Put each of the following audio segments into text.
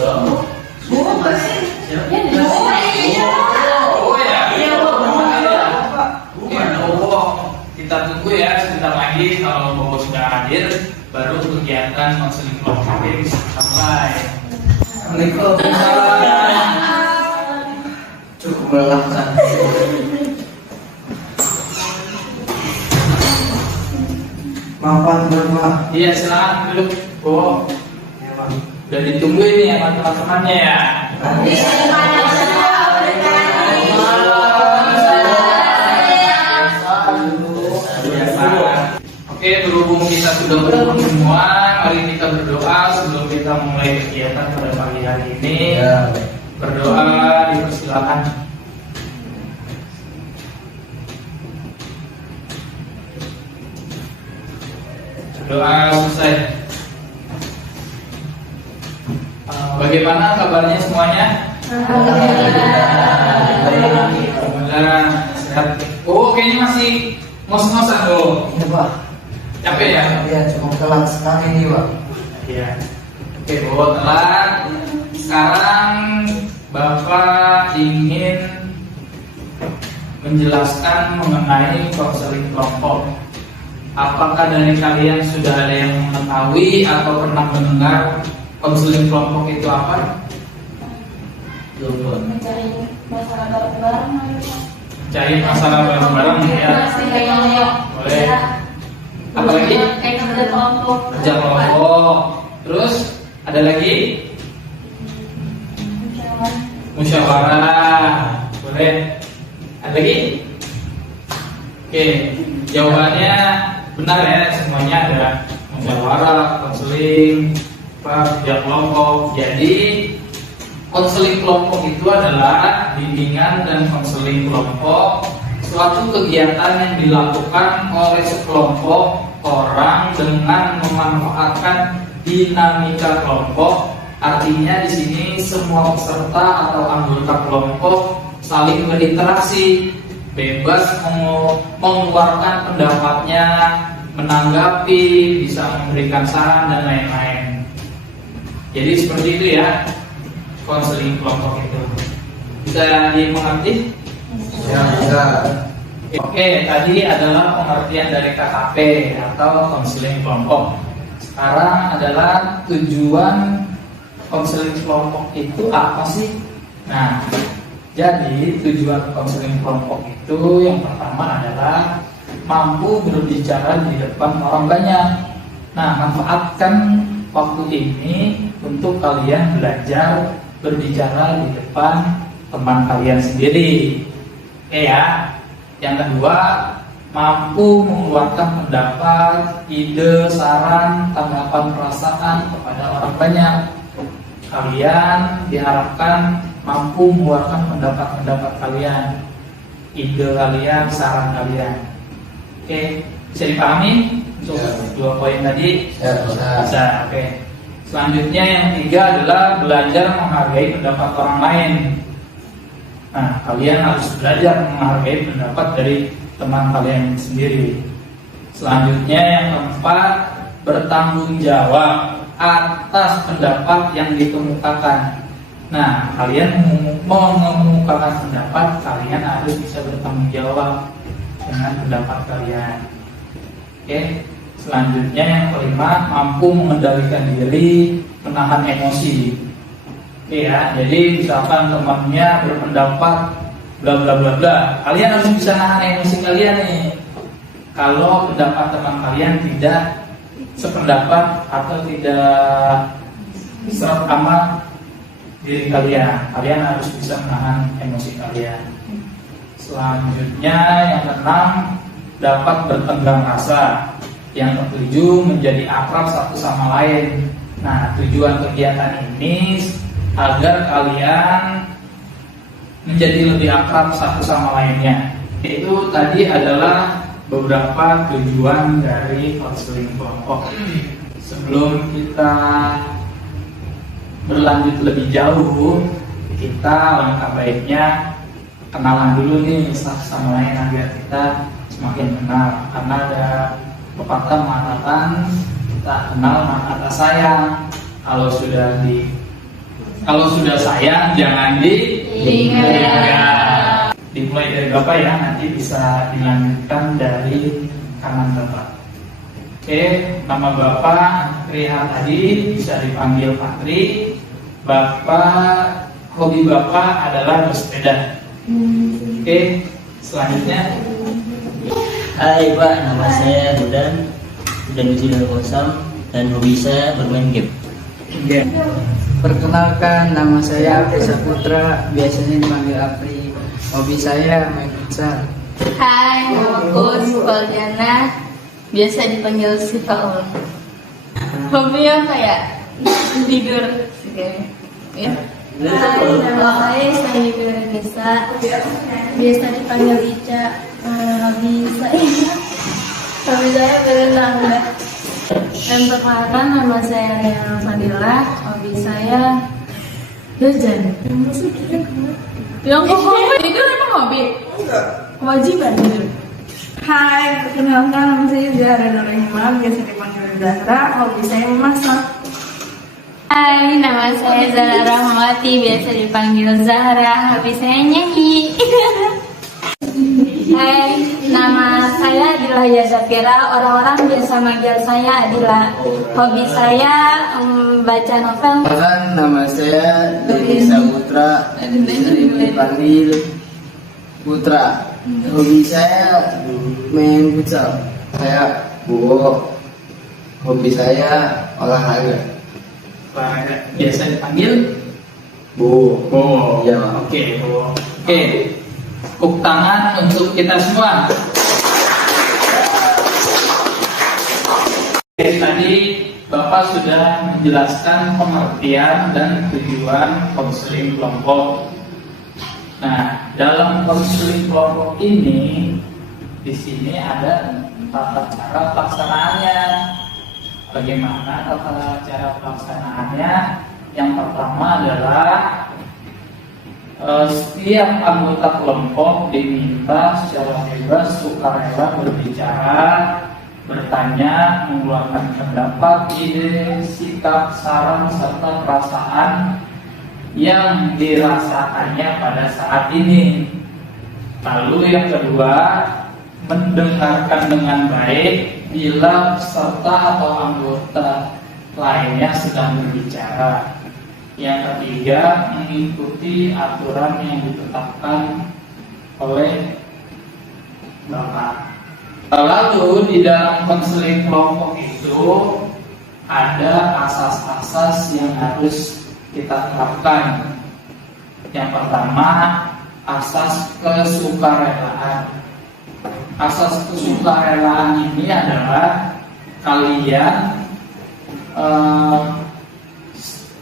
Kita tunggu ya sebentar lagi kalau Bobo sudah hadir, baru kegiatan konseling kelompok bisa sampai. Assalamualaikum. Cukup melelahkan. Maaf Pak. Iya silakan duduk Bobo. Udah ditunggu ini sama teman-temannya ya. Oke, berhubung kita sudah berkumpul semua, mari kita berdoa sebelum kita memulai kegiatan pada pagi hari ini. Berdoa dipersilakan. Doa selesai. Bagaimana kabarnya semuanya? Alhamdulillah sehat. Oh, kayaknya masih ngos-ngosan loh. Iya Pak. Capek ya? Iya, cuma telat sekali nih Pak. Iya. Oke, Bobo telat. Sekarang Bapak ingin menjelaskan mengenai konseling kelompok. Apakah dari kalian sudah ada yang mengetahui atau pernah mendengar konseling kelompok itu apa? Mencari masalah bareng-bareng. Cari masalah bareng-bareng ya. Boleh. Apa lagi? Kerja kelompok. Kerja kelompok. Terus ada lagi? Musyawarah. Boleh. Ada lagi? Oke, jawabannya benar ya, semuanya ada musyawarah, konseling, kerja kelompok. Jadi konseling kelompok itu adalah bimbingan dan konseling kelompok, suatu kegiatan yang dilakukan oleh sekelompok orang dengan memanfaatkan dinamika kelompok. Artinya di sini semua peserta atau anggota kelompok saling berinteraksi, bebas mengeluarkan pendapatnya, menanggapi, bisa memberikan saran dan lain-lain. Jadi seperti itu ya konseling kelompok itu. Bisa dimengerti? Ya, bisa. Oke, tadi adalah pengertian dari KKP atau konseling kelompok. Sekarang adalah tujuan konseling kelompok itu apa sih? Nah, jadi tujuan konseling kelompok itu yang pertama adalah mampu berbicara di depan orang banyak. Nah, manfaatkan waktu ini untuk kalian belajar berbicara di depan teman kalian sendiri. Oke ya. Yang kedua, mampu mengeluarkan pendapat, ide, saran, tanggapan, perasaan kepada orang banyak. Kalian diharapkan mampu mengeluarkan pendapat-pendapat kalian, ide kalian, saran kalian. Oke, bisa dipahami untuk dua poin tadi? Ya, bisa. Bisa, oke. Selanjutnya yang ketiga adalah belajar menghargai pendapat orang lain. Nah, kalian harus belajar menghargai pendapat dari teman kalian sendiri. Selanjutnya yang keempat, bertanggung jawab atas pendapat yang dikemukakan. Nah, kalian mengemukakan pendapat, kalian harus bisa bertanggung jawab dengan pendapat kalian. Oke. Selanjutnya yang kelima, mampu mengendalikan diri, menahan emosi. Oke ya, jadi misalkan temannya berpendapat bla bla bla bla, kalian harus bisa nahan emosi kalian nih. Kalau pendapat teman kalian tidak sependapat atau tidak sama diri kalian, kalian harus bisa menahan emosi kalian. Selanjutnya yang keenam, dapat bertenggang rasa. Yang ketujuh, menjadi akrab satu sama lain. Nah, tujuan kegiatan ini agar kalian menjadi lebih akrab satu sama lainnya. Itu tadi adalah beberapa tujuan dari konseling kelompok. Sebelum kita berlanjut lebih jauh, kita langkah baiknya kenalan dulu nih satu sama lain agar kita semakin kenal. Karena ada pepatah mengatakan tak kenal maka tak sayang. Kalau sudah Kalau sudah sayang jangan ditinggal. Dimulai dari Bapak ya, nanti bisa dilanjutkan dari kanan Bapak. Oke, nama Bapak Triha tadi bisa dipanggil Patri. Bapak, hobi Bapak adalah bersepeda. Oke, selanjutnya. Hai Pak, nama saya Budan Ujidal Kosam, dan hobi saya bermain game. Perkenalkan, nama saya Apri Saputra, biasanya dipanggil Apri. Hobi saya main futsal. Hai, namaku Supaljana, biasa dipanggil Sipaul. Hobi apa ya? Tidur. Ya. Hai, nama saya Sandy Nisa, biasa dipanggil Ica. Hobi saya berenang. Dan perkenalkan, nama saya Riana Fadila, hobi saya jajan. Yang hobi tidur emang hobi? Kewajiban tidur. Hai, perkenalkan, nama saya Zahra Nurrahimah, biasa dipanggil Zahra, hobi saya memasak. Hai, nama saya Zahra Rahmawati, biasa dipanggil Zahra, hobi saya nyanyi. Hai, nama saya Adila Yazafira, orang-orang biasa manggil saya Adila. Hobi saya baca novel. Nama saya Dedi Saputra, sering dipanggil Putra. Hobi saya main futsal. Saya Buwo. Hobi saya olahraga. Biasa dipanggil Buwo. Ya, oke, Bu. Oke. Tepuk tangan untuk kita semua. Oke, tadi Bapak sudah menjelaskan pengertian dan tujuan konseling kelompok. Nah, dalam konseling kelompok ini, di sini ada tata cara pelaksanaannya. Bagaimana tata cara pelaksanaannya? Yang pertama adalah setiap anggota kelompok diminta secara bebas sukarela berbicara, bertanya, mengeluarkan pendapat, ide, sikap, saran, serta perasaan yang dirasakannya pada saat ini. Lalu yang kedua, mendengarkan dengan baik bila peserta atau anggota lainnya sedang berbicara. Yang ketiga, mengikuti aturan yang ditetapkan oleh Bapak. Lalu di dalam konseling kelompok itu ada asas-asas yang harus kita terapkan. Yang pertama, asas kesukarelaan. Asas kesukarelaan ini adalah kalian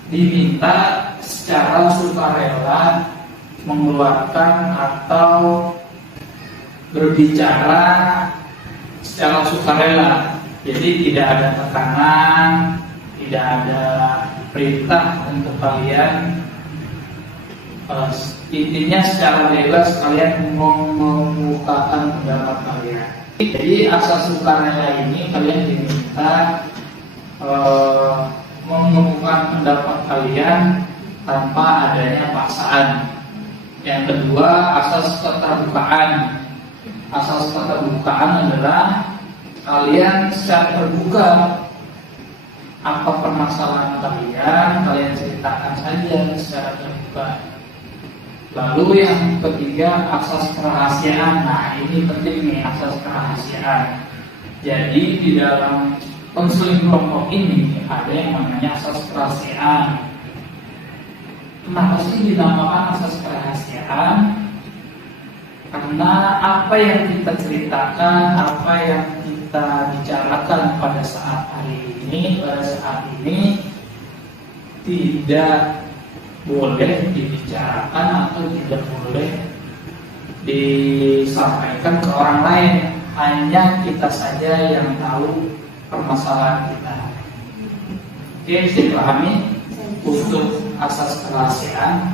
diminta secara sukarela mengeluarkan atau berbicara secara sukarela. Jadi tidak ada tekanan, tidak ada perintah untuk kalian. Intinya secara bebas kalian mengemukakan pendapat kalian. Jadi asas sukarela ini kalian diminta mengemukakan pendapat kalian tanpa adanya paksaan. Yang kedua, asas keterbukaan. Asas keterbukaan adalah kalian secara terbuka apa permasalahan kalian ceritakan saja secara terbuka. Lalu yang ketiga, asas kerahasiaan. Nah, ini penting nih, asas kerahasiaan. Jadi di dalam konseling kelompok ini ada yang namanya asas kerahasiaan. Kenapa sih dinamakan asas kerahasiaan? Karena apa yang kita ceritakan, apa yang kita bicarakan pada saat ini tidak boleh dibicarakan atau tidak boleh disampaikan ke orang lain. Hanya kita saja yang tahu permasalahan kita. Oke, bisa dipahami untuk asas kerahasiaan.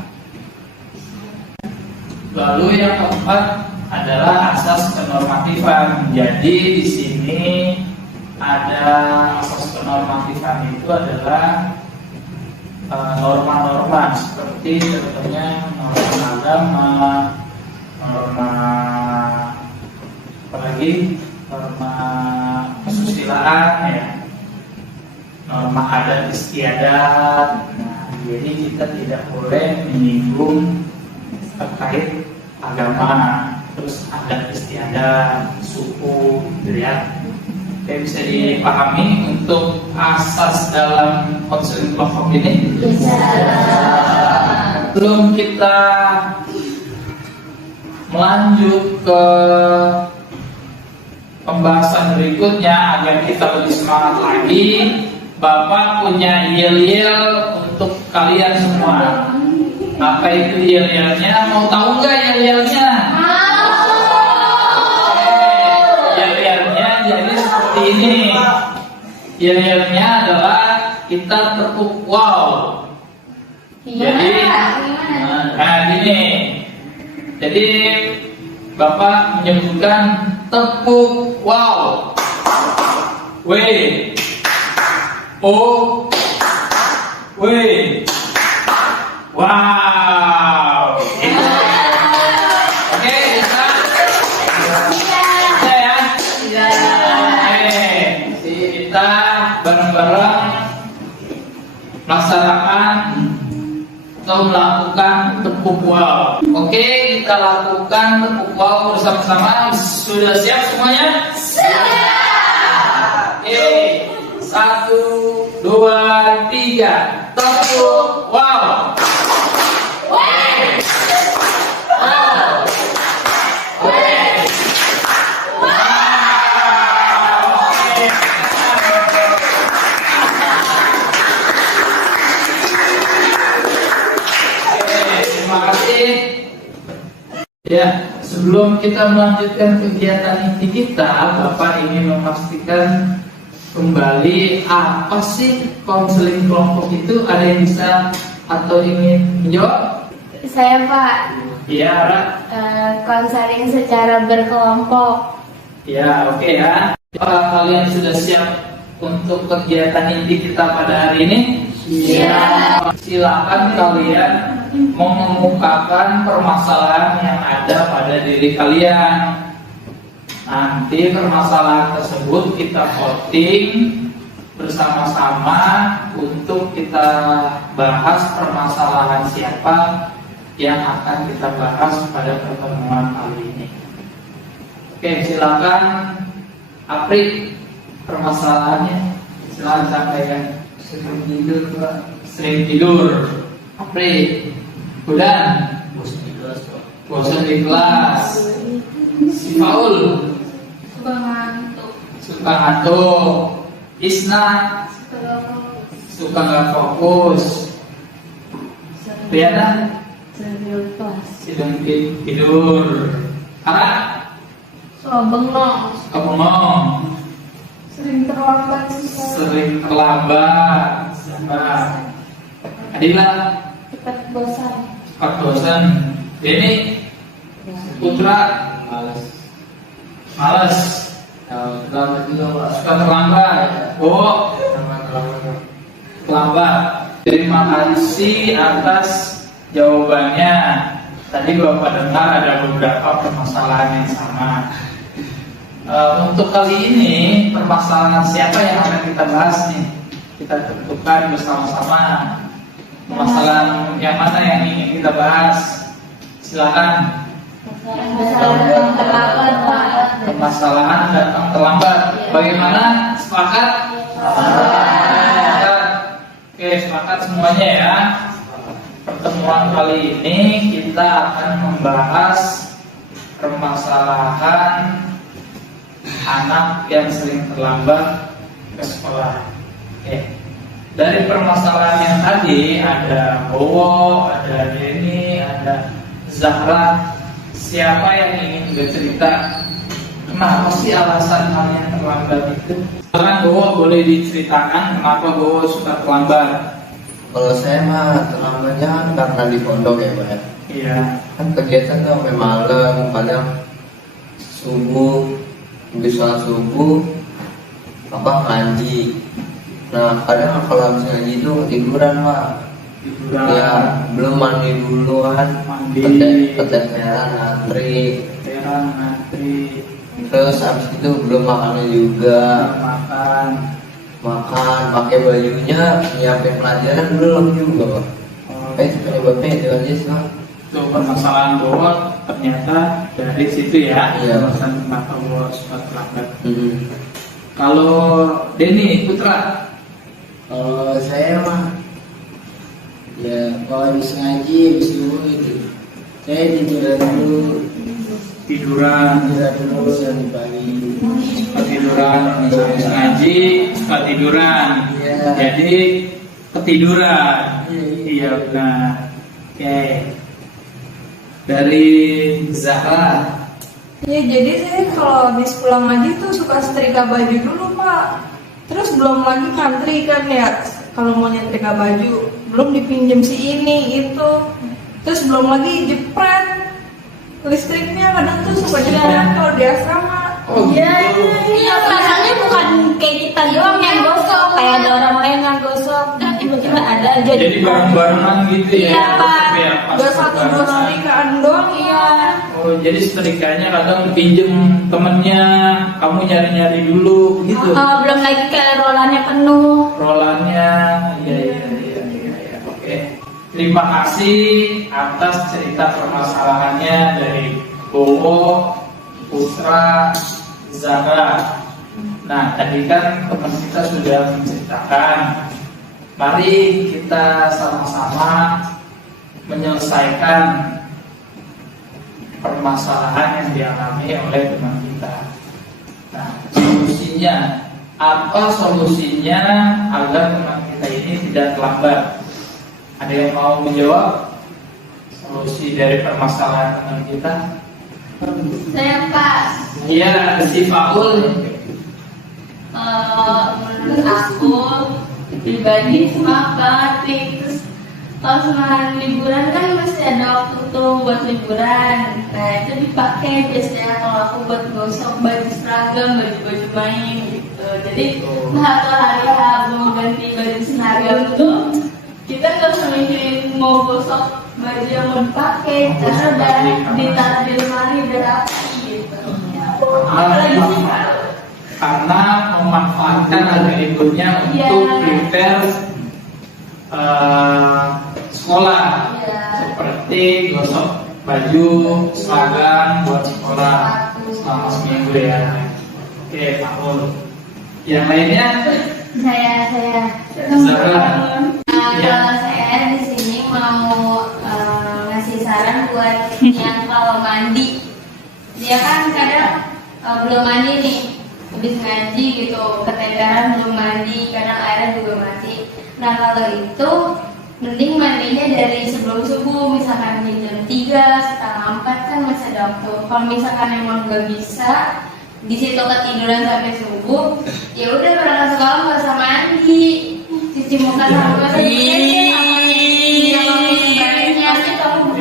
Lalu yang keempat adalah asas kenormatifan. Jadi di sini ada asas kenormatifan itu adalah norma-norma seperti contohnya norma agama, norma apalagi norma kesusilaan ya, norma adat istiadat. Nah, jadi kita tidak boleh menyinggung terkait agama, terus adat istiadat, suku, gitu ya. Oke, bisa dipahami untuk asas dalam konseling kelompok ini? Bisa. Sebelum kita melanjut ke pembahasan berikutnya agar kita lebih semangat lagi, Bapak punya yel-yel untuk kalian semua. Apa itu yel-yelnya? Mau tahu nggak yel-yelnya? Yel-yelnya jadi seperti ini. Yel-yelnya adalah kita tepuk wow. Jadi, nah gini. Jadi Bapak menyebutkan tepuk wow. W O W. Wow. Oke, bisa? Bisa ya? Oke, kita bareng-bareng melaksanakan atau melakukan tepuk wow. Oke, kita lakukan tepuk wow bersama-sama. Sudah siap semuanya? Siap. Oke, 1, 2, 3, tepuk wow. Ya, sebelum kita melanjutkan kegiatan inti kita, Bapak ingin memastikan kembali apa sih konseling kelompok itu? Ada yang bisa atau ingin menjawab? Saya Pak, Iya, Ra. konseling secara berkelompok. Ya, oke ya. Apakah kalian sudah siap untuk kegiatan inti kita pada hari ini? Siap. Silakan kalian mengemukakan permasalahan yang ada pada diri kalian. Nanti permasalahan tersebut kita voting bersama-sama untuk kita bahas permasalahan siapa yang akan kita bahas pada pertemuan kali ini. Oke, silakan Apri, permasalahannya silakan sampaikan. Sering tidur Pak. Sering tidur. Apri, Hudan, bosan di kelas. Si Paul, suka ngantuk. Isna, suka nggak fokus. Riana, sedang tidur. Ara, So bengong. suka bengong. Sering terlambat. Sering terlambat. Sabar. Adila, Cepat bosan. cepat bosan. Denny, Putra, malas. Terlambat juga Pak. Suka terlambat. Oh, terlambat. Terima kasih atas jawabannya. Tadi Bapak dengar ada beberapa permasalahan yang sama. Untuk kali ini permasalahan siapa yang akan kita bahas nih? Kita tentukan bersama-sama. Permasalahan yang mana yang ingin kita bahas? Silakan. Datang terlambat Pak. Permasalahan datang terlambat. Bagaimana? Sepakat? Sepakat. Oke, sepakat semuanya ya. Pertemuan kali ini kita akan membahas permasalahan anak yang sering terlambat ke sekolah. Oke. Dari permasalahan yang tadi ada Bowo, ada Denny, ada Zahra. Siapa yang ingin bercerita? Kenapa sih alasan kalian terlambat itu? Sekarang Bowo boleh diceritakan kenapa Bowo suka terlambat? Kalau saya mah terlambatnya kan karena di pondok ya Pak. Iya. Kan kegiatan tuh sampai malam, kadang subuh, habis sholat subuh, ngaji. Nah kadang kalau habis ngaji itu ketiduran Pak. tiduran, Ya belum mandi duluan, mandi, keteteran antri, ngantri, terus habis itu belum makannya juga, makan. pakai bajunya, nyiapin pelajaran belum juga Pak. Punya bapak itu aja sih Pak. Itu permasalahan bahwa ternyata dari situ ya, Iya. alasan kenapa bahwa suka terlambat. Hmm. Kalau Denny Putra, Kalau saya mah ya kalau habis ngaji habis dulu gitu saya tiduran dulu tiduran, sampai pagi. ketiduran, habis ngaji, suka tiduran. Iya. Jadi ketiduran. Iya benar. Oke. Dari Zahra. Ya jadi saya kalau habis pulang ngaji tuh suka setrika baju dulu Pak. Terus belum lagi ngantri kan ya, kalau mau nyetrika baju belum dipinjam si ini itu. Terus belum lagi jepret listriknya, kadang tuh suka jepret kalau di asrama. Oh, Iya, gitu. iya, masalahnya bukan kayak kita doang yang gosok, kayak ada orang lain yang gosok, dan tiba-tiba ada aja. Jadi bareng-barengan gitu ya. Iya Pak, Ya, pas gak satu dua lebaran. setrikaan doang iya. Oh, jadi setrikanya kadang pinjem temennya, kamu nyari-nyari dulu gitu. Belum lagi kayak rolannya penuh. Rolannya, iya. Oke. Terima kasih atas cerita permasalahannya dari Bowo, Putra, Zahra. Nah, tadi kan teman kita sudah menceritakan. Mari kita sama-sama menyelesaikan permasalahan yang dialami oleh teman kita. Nah, solusinya apa? Solusinya agar teman kita ini tidak terlambat. Ada yang mau menjawab solusi dari permasalahan teman kita? Saya Pak, Iya, si Faul. menurut aku pribadi semangat banget nih. Terus kalau semangat liburan kan masih ada waktu tuh buat liburan. Nah itu dipakai biasanya kalau aku buat gosok baju seragam, baju main gitu. Jadi satu hari mau ganti baju seragam tuh kita nggak usah mikirin mau gosok baju yang mau dipakai karena udah ditaruh di lemari udah rapi gitu. Apalagi sih Pak? Karena memanfaatkan hari liburnya Iya. untuk prepare sekolah, Iya. seperti gosok baju, seragam buat sekolah selama seminggu ya. Oke, Faul. Yang lainnya? Saya Zahra. kalau saya di sini mau ngasih saran buat yang kalau mandi, dia kan kadang belum mandi nih, habis ngaji gitu, keteteran belum mandi, kadang airnya juga mati. Nah kalau itu mending mandinya dari sebelum subuh, misalkan di jam 3, setengah 4 kan masih ada waktu. Kalau misalkan emang nggak bisa di situ ketiduran sampai subuh, ya udah berangkat sekolah nggak usah mandi, cuci muka sama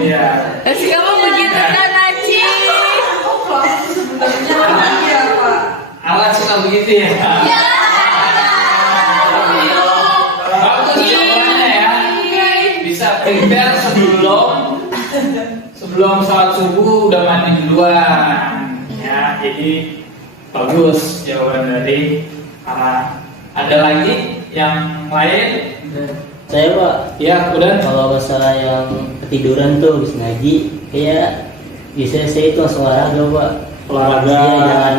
Iya. kamu begitu kan Aci? Alat suka begitu ya? Bagus jawabannya ya. Bisa prepare sebelum sholat subuh udah mandi duluan. Ya, jadi bagus jawaban dari para. Ada lagi yang lain? Saya Pak, Ya, udah. kalau masalah yang ketiduran tuh habis ngaji, kayak bisa saya itu langsung olahraga Pak. Olahraga. Iya, jangan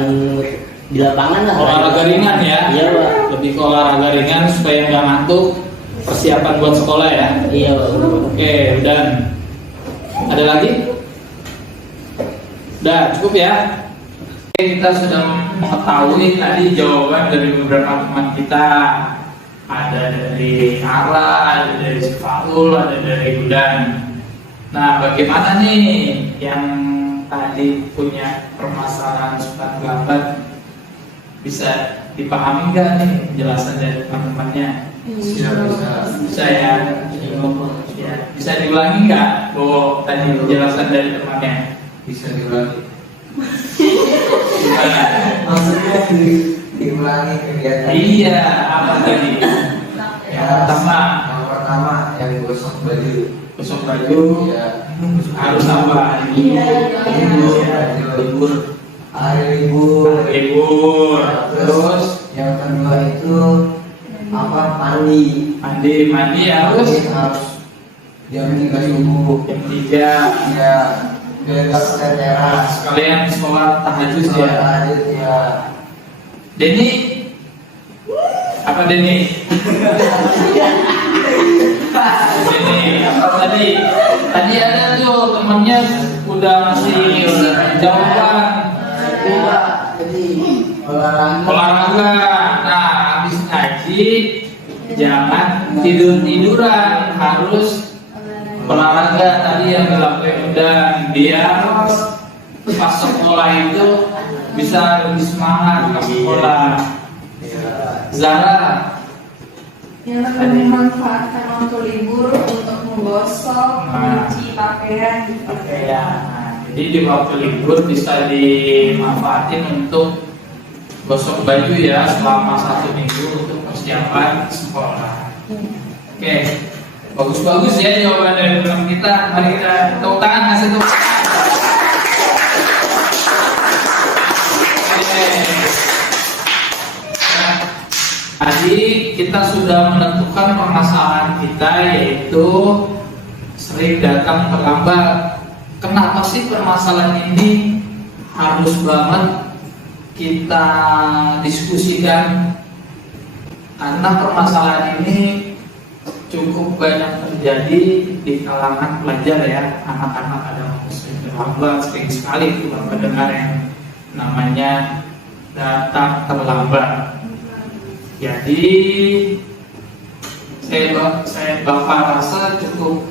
di lapangan lah. Olahraga ringan ya? Iya Pak. Lebih ke olahraga ringan supaya nggak ngantuk. Persiapan buat sekolah ya. Iya Pak. Oke, udah. Ada lagi? Udah, cukup ya. Oke, kita sudah mengetahui tadi jawaban dari beberapa teman kita. Ada dari Ara, ada dari Faul, ada dari Udan. Nah, bagaimana nih yang tadi punya permasalahan suka terlambat? Bisa dipahami nggak nih penjelasan dari teman-temannya? Bisa ya. Ya, bisa diulangi nggak, Bo, tadi penjelasan dari temannya? Bisa diulangi. Gimana? Maksudnya diulangi kegiatan. Iya, apa tadi? Yang pertama, Yang pertama yang gosok baju. Gosok baju Ya. harus apa? Libur. Hari libur. Libur. Terus yang kedua itu apa? Mandi. mandi harus Harus jam 3 subuh. jam 3. Ya. Biar gak ke teras. Sekalian sholat tahajud Sholat ya. tahajud ya. Denny, apa Denny? Denny, apa tadi? Tadi ada tuh temennya udah ngasih jawaban. Iya, jadi Olahraga. Nah, habis ngaji jangan tiduran, harus olahraga tadi yang dilakukan dan biar pas sekolah itu bisa lebih semangat ke sekolah. Zara, Yang memanfaatkan waktu libur untuk menggosok, Nah. mencuci pakaian. oke ya. Nah, jadi di waktu libur bisa dimanfaatin untuk gosok baju ya selama 1 minggu untuk persiapan sekolah. Oke, bagus-bagus ya jawaban dari teman kita. Mari kita tepuk tangan, kasih tepuk tangan. Oke. Nah, tadi kita sudah menentukan permasalahan kita yaitu sering datang terlambat. Kenapa sih permasalahan ini harus banget kita diskusikan? Karena permasalahan ini cukup banyak terjadi di kalangan pelajar ya. Anak-anak ada sering terlambat, sering sekali kita mendengar yang namanya datang terlambat. Jadi saya bapak rasa cukup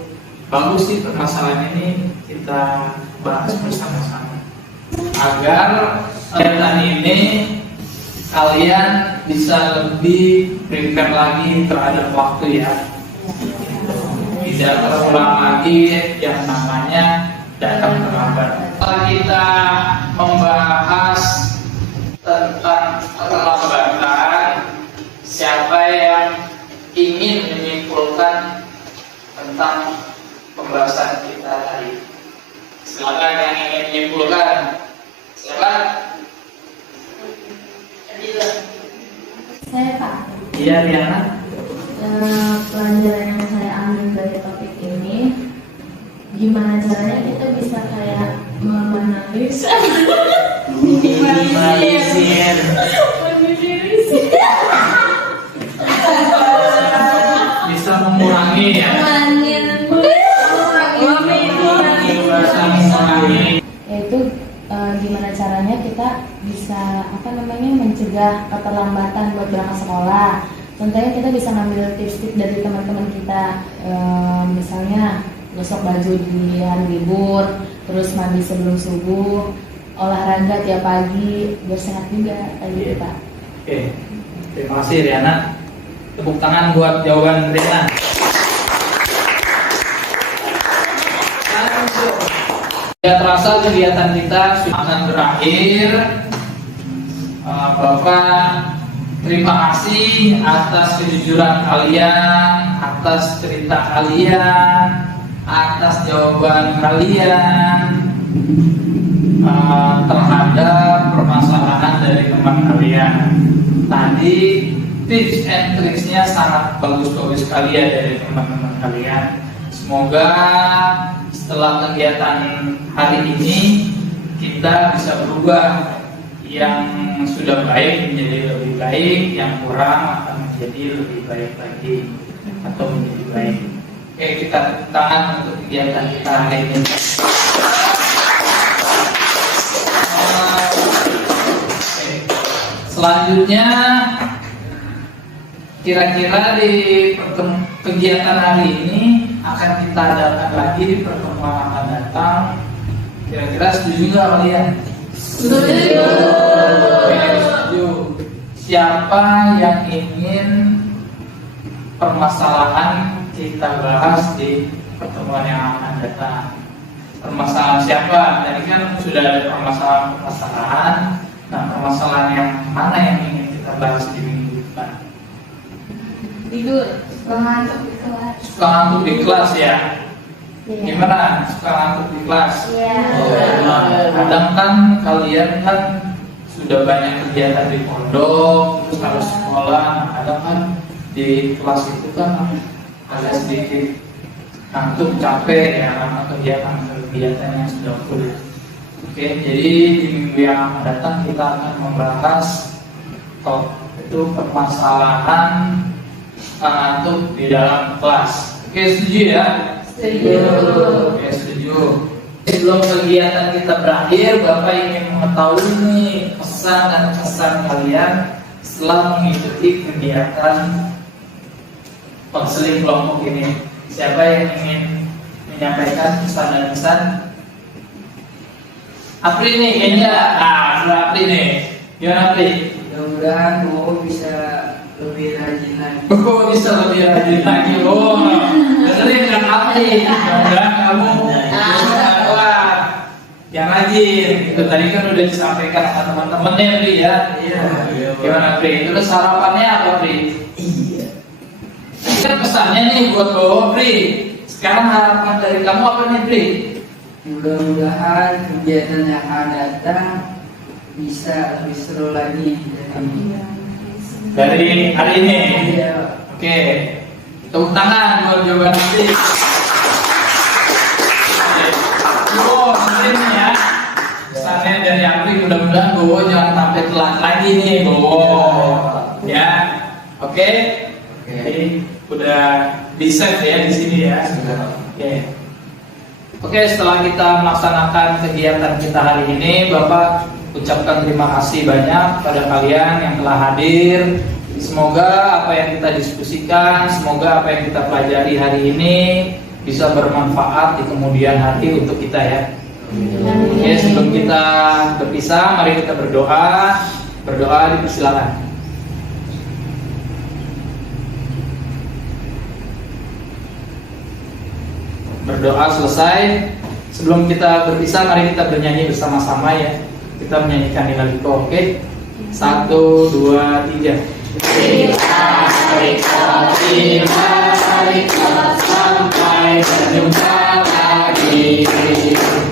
bagus sih permasalahan ini kita bahas bersama-sama agar kegiatan ini kalian bisa lebih prepare lagi terhadap waktu ya. Tidak terulang lagi yang namanya datang terlambat. Setelah kita membahas tentang keterlambatan, siapa yang ingin menyimpulkan tentang pembahasan kita tadi? Silakan yang ingin menyimpulkan. Silakan. Saya Pak, Iya, Riana. pelajaran yang saya ambil dari topik ini, gimana caranya kita bisa kayak memanalisir, Minimalisir. Bisa mengurangi ya. Bisa mengurangi. Yaitu gimana caranya kita bisa mencegah keterlambatan buat berangkat sekolah. Contohnya kita bisa ngambil tips-tips dari teman-teman kita, misalnya gosok baju di hari libur, terus mandi sebelum subuh, olahraga tiap pagi biar sehat juga kayak gitu Pak. Oke, terima kasih Riana. Tepuk tangan buat jawaban Riana. Ya terasa kegiatan kita sudah akan berakhir. Bapak terima kasih atas kejujuran kalian, atas cerita kalian, atas jawaban kalian terhadap permasalahan dari teman kalian. Tadi tips and tricksnya sangat bagus-bagus sekali ya dari teman-teman kalian. Semoga setelah kegiatan hari ini kita bisa berubah, yang sudah baik menjadi lebih baik, yang kurang akan menjadi lebih baik lagi atau menjadi baik. Oke, kita tepuk tangan untuk kegiatan kita hari ini. Oke. Selanjutnya kira-kira di kegiatan hari ini akan kita adakan lagi di pertemuan akan datang. Kira-kira setuju nggak kalian? Setuju. Oke, setuju. Siapa yang ingin permasalahan kita bahas di pertemuan yang akan datang? Permasalahan siapa? Tadi kan sudah ada permasalahan. Nah, permasalahan yang mana yang ingin kita bahas di minggu depan? Tidur, ngantuk di kelas. Suka suka ngantuk di kelas ya? Gimana? Suka ngantuk di kelas? Kadang kan kalian kan sudah banyak kegiatan di pondok, terus harus sekolah. Nah, kadang kan di kelas itu kan agak sedikit ngantuk, capek ya karena kegiatan yang sudah full. Oke, jadi di minggu yang akan datang kita akan membahas itu permasalahan ngantuk di dalam kelas. Oke, setuju ya? Setuju. Oke, setuju. Sebelum kegiatan kita berakhir, Bapak ingin mengetahui nih pesan dan kesan kalian setelah mengikuti kegiatan konseling kelompok ini. Siapa yang ingin menyampaikan pesan dan kesan? Apri nih kayaknya. Sudah Apri nih. Gimana Apri? Mudah-mudahan kamu bisa lebih rajin lagi. Bisa lebih rajin lagi. Dengerin kan Apri. Mudah-mudahan kamu kuat. Yang rajin. Itu tadi kan udah disampaikan sama teman-temannya Apri ya. Iya. Gimana Apri? Terus harapannya apa Apri? Iya. Ini kan pesannya nih buat bawa Apri. Sekarang harapan dari kamu apa nih Apri? Mudah-mudahan kegiatan yang akan datang bisa lebih seru lagi Dari hari ini. Iya. Oke. Tepuk tangan buat jawaban Apri. Ini ya. Pesannya dari Apri, mudah-mudahan Bowo jangan sampai telat lagi nih Bowo. Ya. Oke. Jadi udah di save ya di sini ya. Oke. Oke, setelah kita melaksanakan kegiatan kita hari ini, Bapak ucapkan terima kasih banyak pada kalian yang telah hadir. Semoga apa yang kita diskusikan, semoga apa yang kita pelajari hari ini bisa bermanfaat di kemudian hari untuk kita ya. Oke, sebelum kita berpisah, mari kita berdoa. Berdoa dipersilakan. Berdoa selesai. Sebelum kita berpisah, mari kita bernyanyi bersama-sama ya. Kita menyanyikan Ilaliko, oke? 1, 2, 3. Ilaliko, sampai berjumpa lagi. Ilaliko,